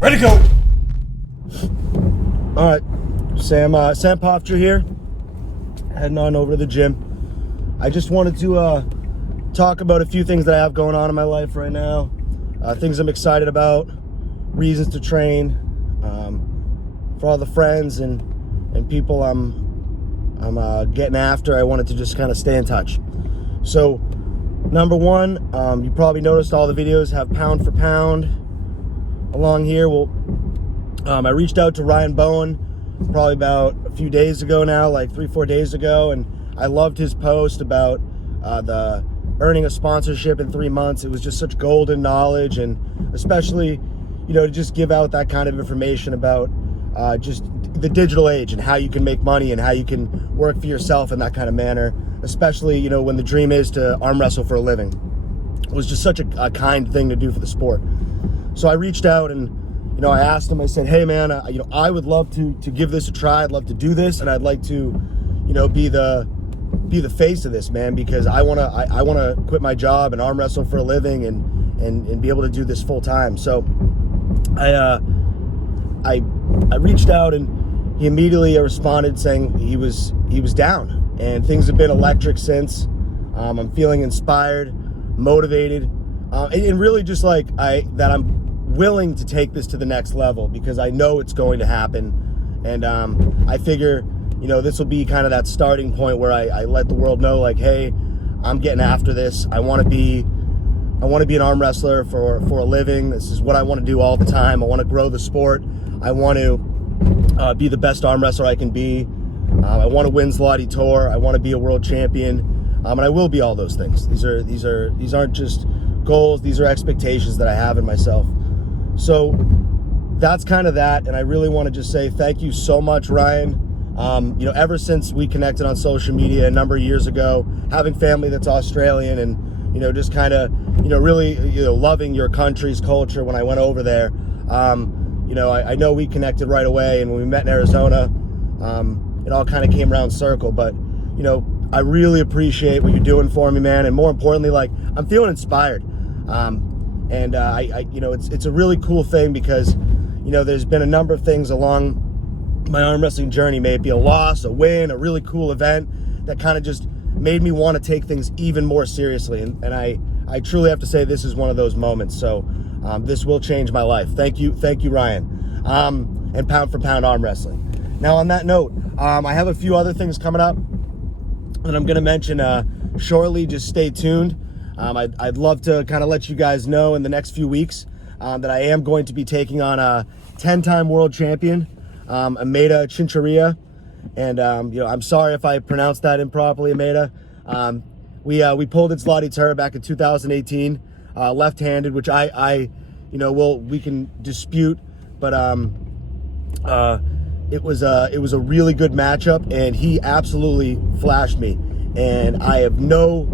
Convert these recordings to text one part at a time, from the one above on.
Ready to go. All right, Sam Pofcher here, heading on over to the gym. I just wanted to talk about a few things that I have going on in my life right now, things I'm excited about, reasons to train, for all the friends and people I'm getting after. I wanted to just kind of stay in touch. So, number one, you probably noticed all the videos have pound for pound along here. Well, I reached out to Ryan Bowen probably about a few days ago now, like 3-4 days ago, and I loved his post about the earning a sponsorship in 3 months. It was just such golden knowledge, and especially, to just give out that kind of information about just the digital age and how you can make money and how you can work for yourself in that kind of manner, especially, when the dream is to arm wrestle for a living. It was just such a kind thing to do for the sport. So I reached out and, I asked him, I said, hey man, I would love to give this a try. I'd love to do this, and I'd like to, be the face of this, man, because I wanna quit my job and arm wrestle for a living and be able to do this full time. So I reached out, and he immediately responded saying he was down, and things have been electric since. I'm feeling inspired, motivated, and really just like that I'm willing to take this to the next level, because I know it's going to happen. And I figure, this will be kind of that starting point where I let the world know, like, hey, I'm getting after this. I want to be an arm wrestler for a living. This is what I want to do all the time. I want to grow the sport. I want to be the best arm wrestler I can be. I want to win Zloty Tour. I want to be a world champion, and I will be all those things. These aren't just goals. These are expectations that I have in myself. So that's kind of that, and I really want to just say thank you so much, Ryan. Ever since we connected on social media a number of years ago, having family that's Australian, and just kind of really loving your country's culture when I went over there. I know we connected right away, and when we met in Arizona, it all kind of came around circle. But I really appreciate what you're doing for me, man, and more importantly, like, I'm feeling inspired. And it's a really cool thing, because there's been a number of things along my arm wrestling journey, may it be a loss, a win, a really cool event, that kind of just made me want to take things even more seriously. And I truly have to say this is one of those moments. So this will change my life. Thank you, Ryan. And Pound for Pound Arm Wrestling. Now, on that note, I have a few other things coming up that I'm going to mention shortly. Just stay tuned. I'd love to kind of let you guys know in the next few weeks that I am going to be taking on a 10-time world champion, Imeda Chincharia. And, I'm sorry if I pronounced that improperly, Imeda. We pulled its Zloty Tour back in 2018, left-handed, which we can dispute, but it was a really good matchup, and he absolutely flashed me. And I have no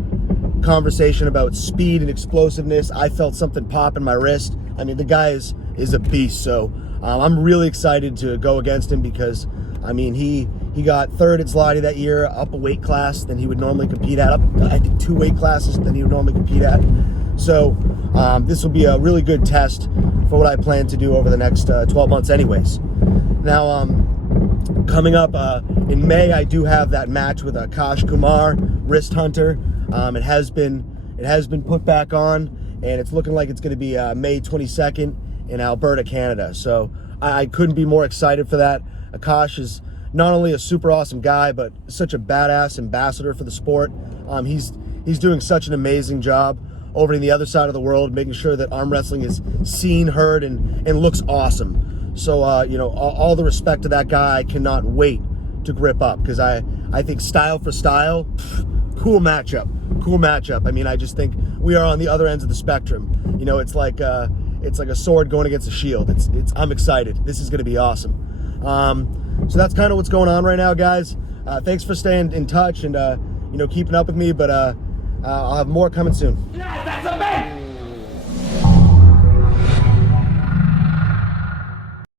conversation about speed and explosiveness. I felt something pop in my wrist. I mean, the guy is a beast. So I'm really excited to go against him, because he got third at Zloty that year, up a weight class than he would normally compete at, up I think 2 weight classes than he would normally compete at. So this will be a really good test for what I plan to do over the next 12 months anyways. Now, coming up in May, I do have that match with Akash Kumar, Wrist Hunter. It has been put back on, and it's looking like it's going to be May 22nd in Alberta, Canada. So I couldn't be more excited for that. Akash is not only a super awesome guy, but such a badass ambassador for the sport. He's doing such an amazing job over in the other side of the world, making sure that arm wrestling is seen, heard, and looks awesome. So all the respect to that guy. I cannot wait to grip up, because I think style for style, cool matchup. I mean, I just think we are on the other ends of the spectrum. It's like a sword going against a shield. I'm excited. This is going to be awesome. So that's kind of what's going on right now, guys. Thanks for staying in touch and keeping up with me. But I'll have more coming soon. Yes, that's amazing.